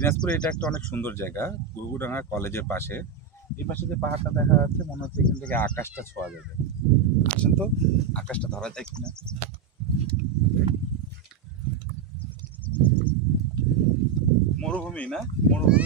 দিনাজপুরে এটা একটা অনেক সুন্দর জায়গা গুরুগুডাঙ্গা কলেজের পাশে। এই পাশে যে পাহাড়টা দেখা যাচ্ছে, মনে হচ্ছে এখান থেকে আকাশটা ছোঁয়া যাবে। আসেন তো, আকাশটা ধরা যায় কিনা। মরুভূমি না? মরুভূমি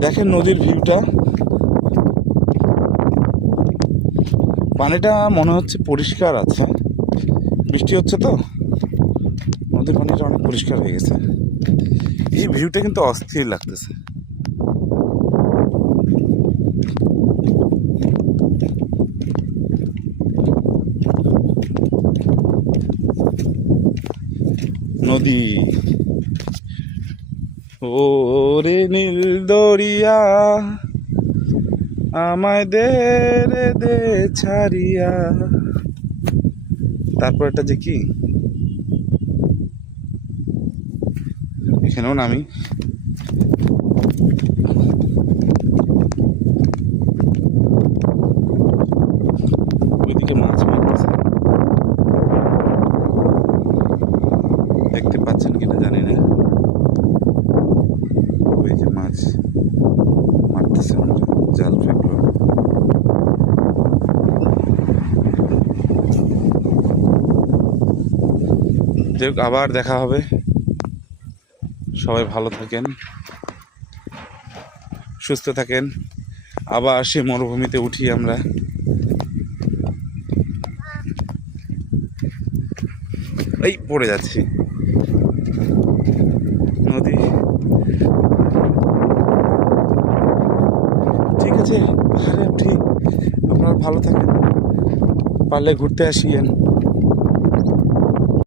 দেখেন নদীর ভিউটা। পানিটা মনে হচ্ছে পরিষ্কার আছে। বৃষ্টি হচ্ছে তো। নদীর পানিটা অনেক পরিষ্কার হয়ে গেছে। এই ভিউটা কিন্তু অস্থির লাগতেছে। নদী। ও রে নীল দরিয়া, আমায় দে দে ছাড়িয়া। তারপর এটা যে কি? এখানেও নামি ওইদিকে মাছ মারতেছে দেখতে পাচ্ছেন কিনা জানি না। ওই যে মাছ মারতেছে ওনারা জাল ফেকলো যাই আবার দেখা হবে। সবাই ভালো থাকেন, সুস্থ থাকেন। আবার সে মরুভূমিতে উঠি আমরা। এই পড়ে যাচ্ছি নদী ঠিক আছে পাহাড়ে উঠি আপনারা ভালো থাকেন। পারলে ঘুরতে আসিয়েন।